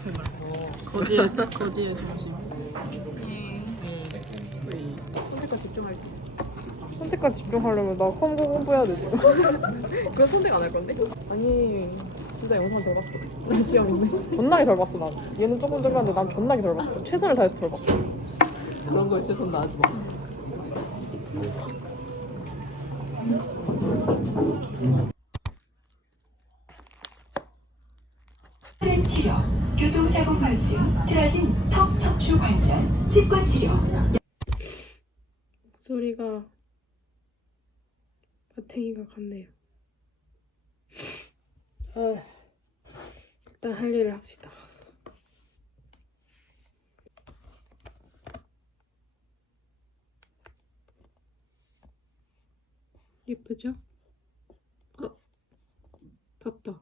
제발. 거지의 점심. 선택과 집중할게. 선택과 집중하려면 나 컴고 공부해야 되지. 그건 선택 안 할 건데? 아니, 진짜 영상 덜 봤어. 나 시험인데. 존나게 덜 봤어 난. 얘는 조금 덜 봤는데 난 존나게 덜 봤어. 최선을 다해서 덜 봤어. 그런 거 있어서 나 하지 마. 치료, 교통사고 발생, 틀어진 턱 척추 관절, 치과 치료. 소리가 바탱이가 같네요. 일단 할 일을 합시다. 예쁘죠? 봤다.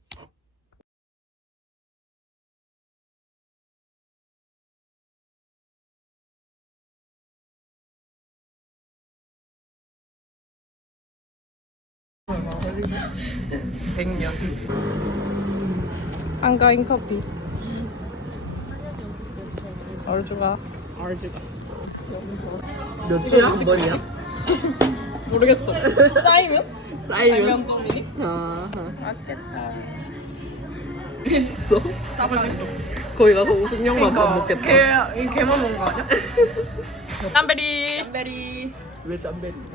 얼마 걸리고? 100년. 한가인 커피. 얼주가. 몇 주야? 한 번이야? 모르겠어. 쌓이면? 쌓이면? 점이니? 아, 맛있겠다. 있어? 싸볼 수 있어. 거기 가서 우승형만 밥 먹겠다. 걔만 먹은 거 아니야? 땀베리. 왜 짬베리인데?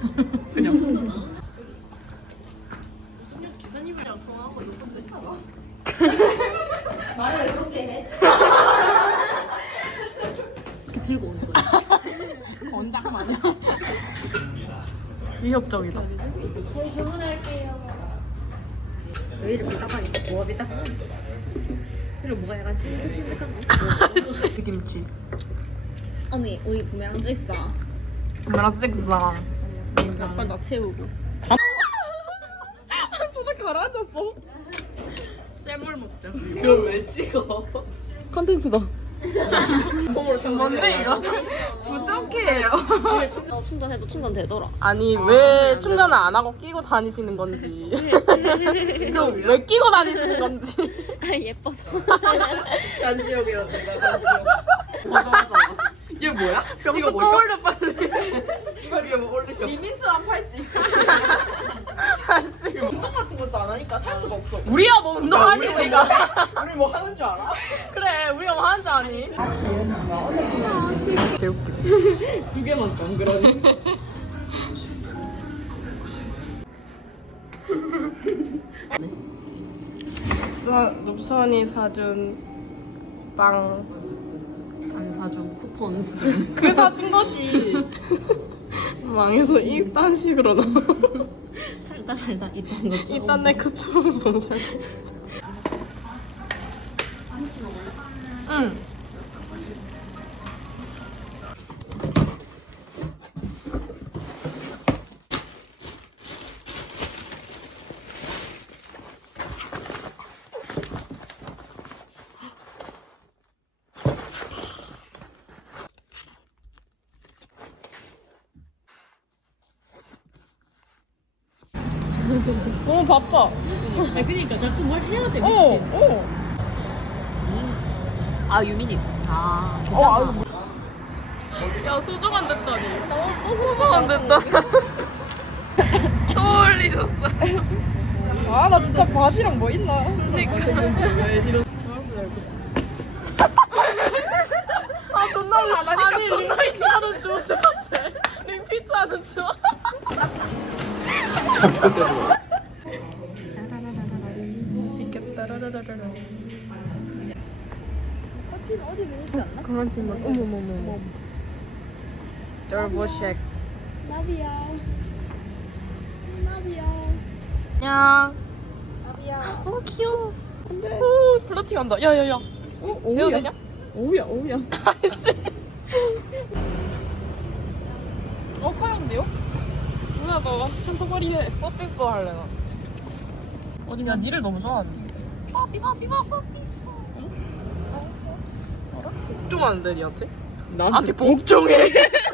기사님이랑 통화하고 너무 괜찮아. 말을 왜 그렇게 해? 이렇게 들고 오는 거야. 원장 아니야? 위협적이다. 저희 주문할게요. 왜 이렇게 따가니? 뭐가 따가? 그리고 뭐가 약간 찐득찐득한 김치. 언니 우리 부메랑 찍자. 엄마랑 찍자. 빨리 나 채우고. 존나 가라앉았어. 쌤을 먹자. 그걸 왜 찍어? 컨텐츠다. 폼으로 뭔데 이거? 부족해요. 집에 충전해도 충전되더라. 아니 왜 충전을 안 하고 끼고 다니시는 건지. 그럼 왜 끼고 다니시는 건지. 예뻐서. 간지역이란다. 간지역. 맞아. 얘 뭐야? 병석 꺼올려 빨리. 이걸 위에 뭐 올리셔. 이민수랑 팔찌. 아씨. 운동 같은 것도 안 하니까 살 수가 없어. 우리야 뭐 운동하니 우리가. 우리 뭐 하는 줄 알아? 그래 우리가 뭐 하는 줄 아니. 개웃겨. 두 개만 덩그러니. 녹선이 사준 빵. 안 사준 쿠폰 쓴. 그게 사준 거지. 망해서 이딴 식으로 나와. 살다 이딴 거. 이딴 내 그 처음 본 살. 응. 너무 바빠. 그러니까 자꾸 뭘 해야 돼. 아 유민이. 아 괜찮아. 야 소중한 됐다니. 또 소중한 됐다. 또 올리셨어. 아 나 진짜 바지랑 뭐 있나? 그러니까. 아 존나 아니 링피트하는 주었을 것 같아. 링피트하는 주. 시켰다라라라라. 어디는 있지 않나? 그만 좀 어머머머. 쫄보쉑. 나비야. 안녕. 나비야. 귀여워. 안돼. 오 플러팅한다. 야야야. 대도 되냐? 오우야. 아이씨. 파였는데요? 뭐야 너 한석머리에. 뽀삐뽀 할래 나. 어디 야 니를 너무 좋아하는데. 뽀삐뽀. 복종하는데 니한테? 나한테 복종해.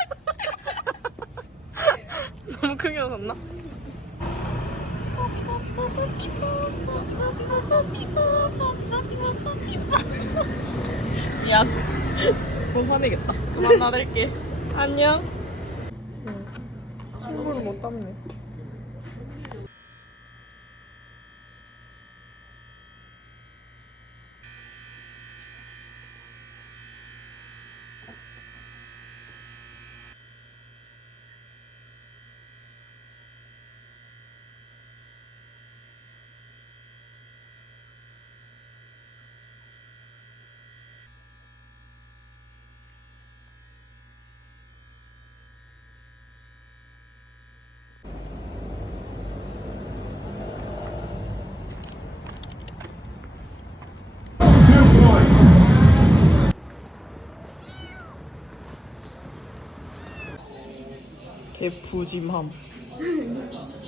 너무 크게 웃었나? 미안. 그럼 화내겠다. 그만 나댈게. 안녕. 친구를 못 담네. 개푸짐함.